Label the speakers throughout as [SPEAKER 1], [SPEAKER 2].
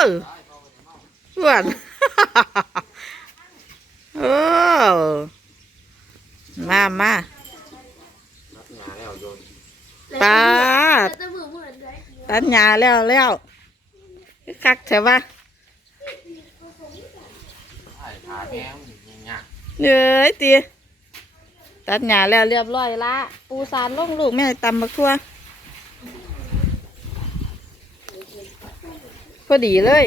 [SPEAKER 1] อส่วนโอ้มาปาดตัดหญ้าแล้วคักแถวว่าเอ้ยตีตัดหญ้าแล้วเรียบร้อยละปูสารลงลูกแม่ตำบักทั่วพอดีเลย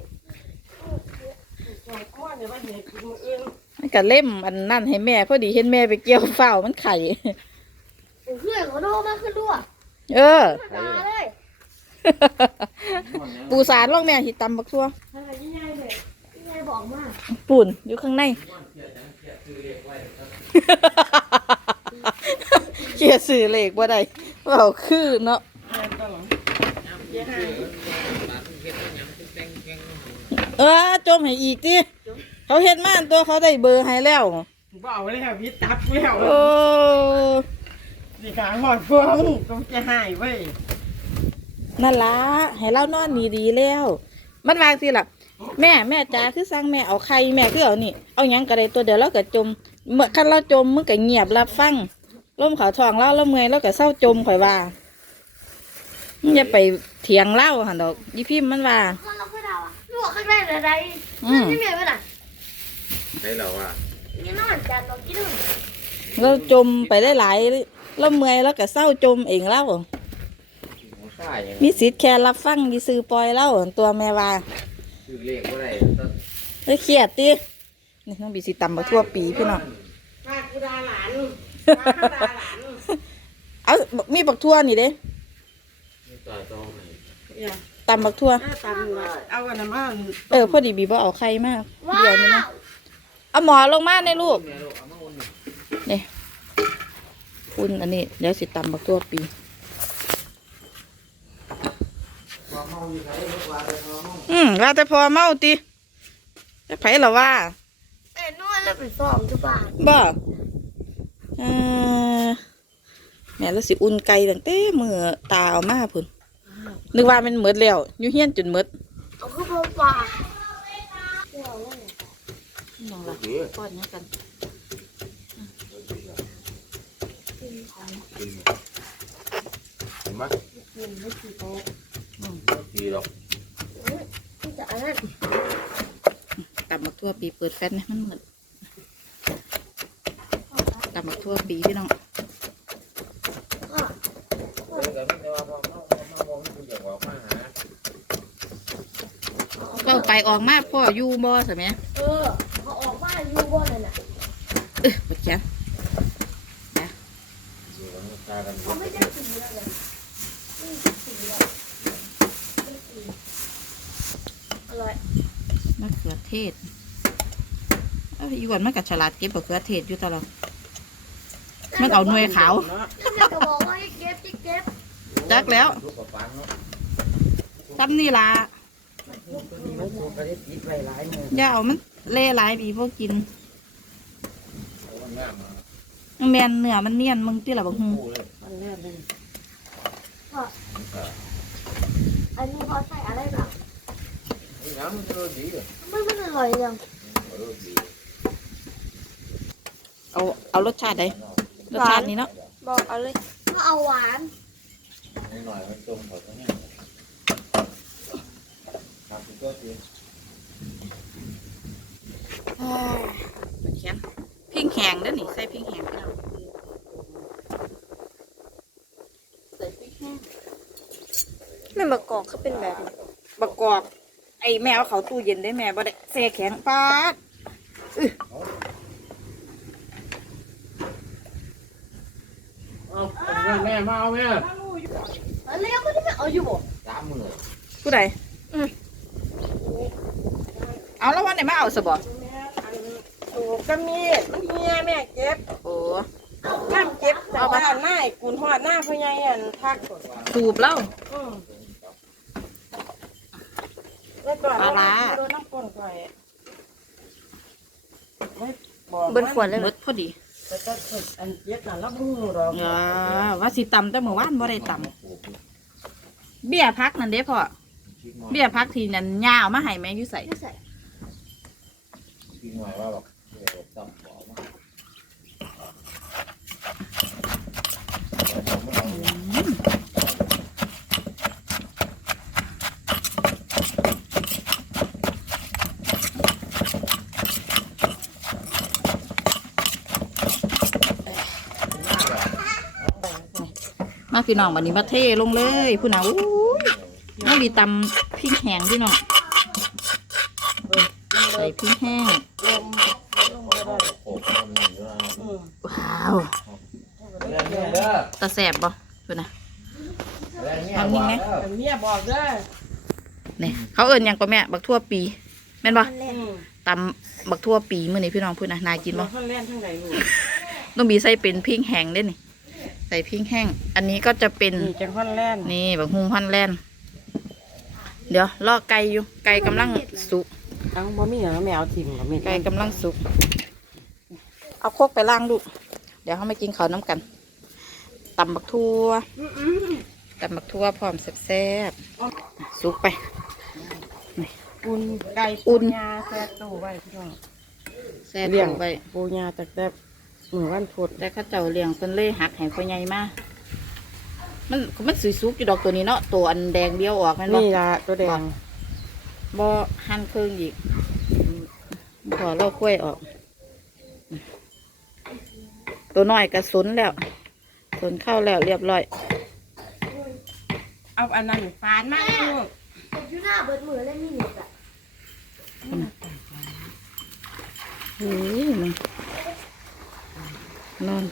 [SPEAKER 1] มันก็เล่มอันนั่นให้แม่พอดีเห็นแม่ไปเกี่ยวเฝ้ามันไข่
[SPEAKER 2] เพื่อนเขาโดนมาขึ้นด้วยมาเลย
[SPEAKER 1] ปูสารลงแม่ที่ตำบักทั่ว
[SPEAKER 2] อะไรง่ายเลยง่ายบอกมาก
[SPEAKER 1] ปุ่นอยู่ข้างในเขียสื่อเลขว่าใดว่าคือเนาะจมให้อีกดิเขาเห็นม่านตัวเขาได้เบอร์ให้แล้ว
[SPEAKER 3] บ่เอาเลยค่ะพี่ตับแล้ว
[SPEAKER 1] โอ้
[SPEAKER 3] สิขาหอดฟองก็จะหายเว้ย
[SPEAKER 1] นั่นละให้เล่านอนดีๆแล้วมันวางสิล่ะแม่จ๋าคือสั่งแม่เอาไข่แม่คือเอานี่เอาหยังกระไดตัวเดียวแล้วก็จมเมื่อคันเราจมมึงก็เงียบรับฟังล้มเขาทองเล่าแล้วเมื่อยแล้วก็เศร้าจมข่อยว่ามึงอย่าไปเถียงเล่าหันดอกยี่พิมมันว่า
[SPEAKER 2] เราไม่ได้ลวกข้างในอะไรไม่มีไม่ได้
[SPEAKER 4] ได้หรอวะ
[SPEAKER 2] นี่นอนจานเรากิน
[SPEAKER 1] เราจมไปได้หลายแล้วเมื่อยแล้วก็เศร้าจมเองเล่ามีสิทธิ์แค่รับฟังยีซื้อปล่อยเล่าตัวแม่ว่า
[SPEAKER 4] คือเลขว่าไร
[SPEAKER 1] เลยเครียดดินี่ต้องบีสิตำมาทั่วปีพี่น้อง
[SPEAKER 3] มากูดาหลาน
[SPEAKER 1] เอามีบักทั่วนี่เด้ตำบักทั่ว
[SPEAKER 3] เอาอันนั้นมา
[SPEAKER 1] พอดีบีบ่เอาไข่มากเดี๋ยวนี้นะเอาหมอลงมาในลูกนี่คุณอันนี้เดี๋ยวสิตำบักทั่วปีว่าแต่พอเมาตีแต่ไผ่หรอว่า
[SPEAKER 2] นวดแล้วไปซ้อมทุกบ้าน
[SPEAKER 1] บ่แม่แล้วสิอุ่นไก่ตั้งแต่มือตาเอามาพุ่นนึกว่ามันหมดแล้วอยู่เฮียนจนหมด
[SPEAKER 2] เอาคือบ่ปลา
[SPEAKER 1] น้องละป้อนนี้กัน
[SPEAKER 4] เห็นไหมดีหรอก
[SPEAKER 1] ตำบักทั่วปีเปิดแฟนนะมันเหมือนตำบักทั่วปีพี่น้องก็ไปออกมาพ่อยูบอใช่ไหม
[SPEAKER 2] เขาออกมายูบอเลยนะ
[SPEAKER 1] ปัจจัยนะ
[SPEAKER 2] เขาไม่ได้สีเลยอร่อย
[SPEAKER 1] มะเขือเทศอีกวันมันกับฉลาดเก็บมะเขือเทศอยู่ตลอดมันเอาหน่วยขาว
[SPEAKER 2] จะบอกว่าเก็บ
[SPEAKER 1] จักแล้วซ้ำนี่ล่ะอย่าเอามันเละหลายปีพวกกินแมนเนื้อมันเนียนมึงที่หลับบังหู
[SPEAKER 2] อันนี้พอใส่อะไรบ้างมันอร่อยจัง
[SPEAKER 1] เอารสชาติไหนรสชาตินี้เนาะ
[SPEAKER 2] บอกเอาเลยก็เอาหวาน
[SPEAKER 4] หน่อยมันต้มเขาต้องครับก็ดี
[SPEAKER 1] เขียนพริกแห้งเด้อนี่ใส่พริกแห้งไปแล้วใส่พริกแห้ง
[SPEAKER 2] ไม่มากอกเขาเป็นแบบ
[SPEAKER 1] ประกอบไอ้แมวเขาตู้เย็นได้แม่บ่ได้แช่แข็งป๊าด
[SPEAKER 4] แม่มาเอาแม่
[SPEAKER 2] เลี้ยงก็ได้เอาอยู่บ่
[SPEAKER 4] 30,000
[SPEAKER 1] ผู้ใดเอาแล้ววันไหนมาเอาสบอ
[SPEAKER 3] โอ้ก็มีมันเฮียแม่เก็บ
[SPEAKER 1] โอ้
[SPEAKER 3] น้ำเก็บเอาไปหน้ากุนหอดหน้าพ่อใหญ่อันทัก
[SPEAKER 1] สูบแล้ว
[SPEAKER 3] ปลาร้าโดนน้ำก้นก่อย
[SPEAKER 1] เบิ้ลขวดเลยมดพอดี
[SPEAKER 3] แต่ก็อันเย็ดน่ะแล้วบูหรอก
[SPEAKER 1] ว่าสิตำแต่เมื่อวานบ่ได้ตำเบี้ยพักนั่นเด้พ่อเบี้ยพักทีนั้นย่าเอามาให้แม่อยู่ใส่
[SPEAKER 2] ไม่ใส่
[SPEAKER 4] พี่หน่อยว่าแบบเดี๋ยวจำบอกว่า
[SPEAKER 1] มาพี่น้องวันนี้มาเทลงเลยผู้น่ะอู้ไม่มีตำพริกแห้งพี่น้องใส่พริกแห้ง
[SPEAKER 4] โอ้โหมันอยู่แล้ว
[SPEAKER 1] ว้าว
[SPEAKER 4] เรื่องนี้เด้อ
[SPEAKER 1] ตะแสบบ่ผู้น่ะ
[SPEAKER 4] เรื่องนี้
[SPEAKER 1] ทำนิ่งไหม
[SPEAKER 3] แต่เมียบอกเด้อ
[SPEAKER 1] นี่เขาเอิ้นหยังก็แม่บักทั่วปีแม่นบ่
[SPEAKER 3] อืม
[SPEAKER 1] ตำบักทั่วปีมื้อนี้พี่น้องพูดนะนายกินบ่
[SPEAKER 3] ท่อนแล่นทั้งไหนลูก
[SPEAKER 1] ต้องมีใส่เป็นพริกแห้งเด้นี่ใส่พริกแห้งอันนี้ก็จะเป็น
[SPEAKER 3] นี่จังท่อนแล่น
[SPEAKER 1] นี่บักฮุงฮอนแลนด์เดี๋ยวลอกไก่อยู่ไก่กำลังสุก
[SPEAKER 3] เอาบ่มีเหรอแมวถิ่มกับเม็ด
[SPEAKER 1] ไก่กำลังสุกเอาโคกไปล้างลูกเดี๋ยวเขามากินข้าวน้ำกันตำบักทั่วตำบักทั่วพร้อมแซ่บๆสุกไป
[SPEAKER 3] อุ่นไก่
[SPEAKER 1] อุ่
[SPEAKER 3] ปู
[SPEAKER 1] น
[SPEAKER 3] ยาแซ่ตู้ไว้พี่น้อง
[SPEAKER 1] แซ่บ
[SPEAKER 3] เลี้ยง
[SPEAKER 1] ไป
[SPEAKER 3] ปูยาแต่มือวันพุธ
[SPEAKER 1] แต่เข้าเจ้าเลี้ยงต้นเล่หักให้พ่อใหญ่มามันสุยสุกอยู่ดอกตัวนี้เนาะตัวอันแดงเบี้ยวออกแมันบ่
[SPEAKER 3] นี่ละตัวแดง
[SPEAKER 1] บ่หั่นเครื่องอีกพอเราค่อยออก ตัวน้อยกระสุนแล้วสุนเข้าแล้วเรียบร้อย
[SPEAKER 3] เอาอันนั้นฟานมาให้ลูก
[SPEAKER 2] ผมอยู่หน้าเบิดมือแล้วมีเน็ตอ่ะ
[SPEAKER 1] เฮ้ยมันนอน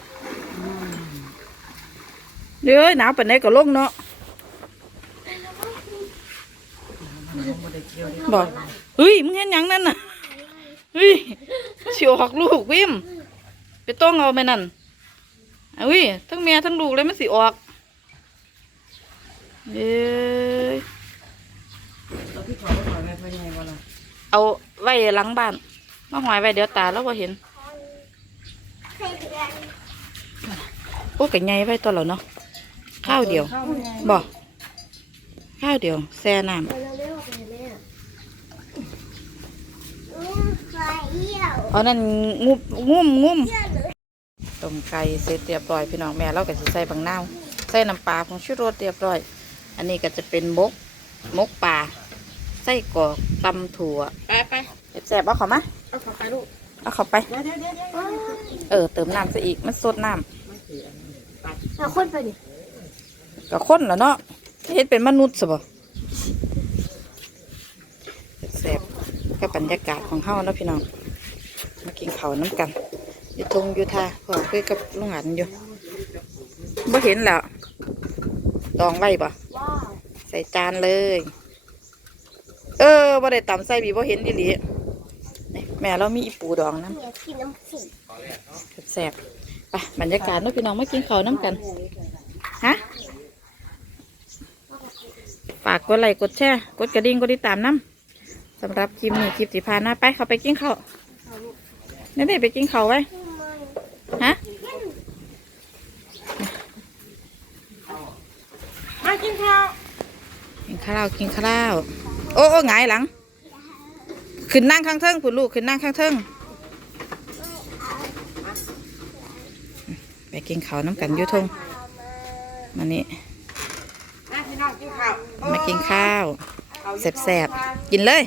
[SPEAKER 1] เดี๋ยวหนาวปานไหนก็ลงเนาะบอกเฮ้ยมึงเห็นหยังนั่นน่ะเฮ้ยเฉียวหักลูกวิมไปต้องเอาไปนั่นเฮ้ยทั้งแม่ทั้งลูกเลยมันสิออกเอ้ย
[SPEAKER 3] เอาพี่ขอไปขอแม่พ่อใหญ่บ่ล่ะ
[SPEAKER 1] เอาไว้หลังบ้านมาหอยไว้เดี๋ยวตาแล้วพอเห็นโอ้กะไงไว้ตัวเราเนาะข้าวเดียว
[SPEAKER 3] ข้าวมันไง
[SPEAKER 1] บอกข้าวเดียวแช่น้
[SPEAKER 2] ไปเร็วๆไปแม่ไฟเหี่ยว
[SPEAKER 1] ำเอานั่นงุ่ม
[SPEAKER 2] เหี่ยวเลย
[SPEAKER 1] ต้มไก่เสร็จเรียบร้อยพี่น้องแม่เราก็จะใส่บางนาวใส่น้ำปลาของชูรสเรียบร้อย อันนี้ก็จะเป็นมกปลาไส้กรอกตำถั่ว
[SPEAKER 3] ไป
[SPEAKER 1] แซ่บๆเอาเข้ามา
[SPEAKER 3] เอาเข้าไปลูก
[SPEAKER 1] เอาเข้าไป
[SPEAKER 3] เดี๋ยว
[SPEAKER 1] เติมน้ำซะอีกมันสดน้
[SPEAKER 2] เอาคนไปดิ
[SPEAKER 1] ำก็ข้นแล้วเนาะเฮ็ดเป็นมนุษย์ซะบ่แซ่บๆกับบรรยากาศของเฮาเนาะพี่น้องมากินข้าวน้ำกันอยู่ทงอยู่ท่าพ่อคุยกับลุงอันอยู่บ่เห็นแล้วดองไว้บ่
[SPEAKER 2] ว้าว
[SPEAKER 1] ใส่จานเลย บ่ได้ตำใส่บีบ่เห็นดิลินี่แม่เรามีอีปูดองน้
[SPEAKER 2] เนี่ยกินน้ำขิง
[SPEAKER 1] ำแซ่บๆไปบรรยากาศเนาะพี่น้องมากินข้าวน้ำกันฮะฝากกดไลค์กดแชร์กดกระดิ่งกดติดตามน้ำสำหรับคลิปนี้คลิปที่ผ่านมาไปเขาไปกินข้าวนี่ได้ไปกินข้าวไว้ฮะ
[SPEAKER 3] มากินข้าว
[SPEAKER 1] กินข้าวโอ้หงายหลังขึ้นนั่งข้างเทิงผุดลูกขึ้นนั่งข้างเทิงไปกินข้าวน้ำกันอยุทงมานี่
[SPEAKER 3] มาพี่น้องกินข้าว
[SPEAKER 1] มากินข้าวแซ่บๆกินเลย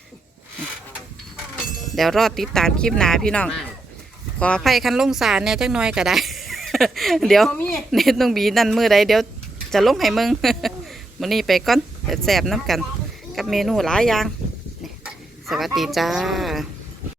[SPEAKER 1] เดี๋ยวรอติดตามคลิปหน้าพี่น้องขออภัยคันลงสารเนี่ยจักหน่อยก็ได้ เดี๋ยวเน็ตน้องบีนั่นมือใดเดี๋ยวจะลงให้มึง มื้อนี้ไปก่อนแซ่บๆน้ำกันกับเมนูหลายอย่างนี่สวัสดีจ้า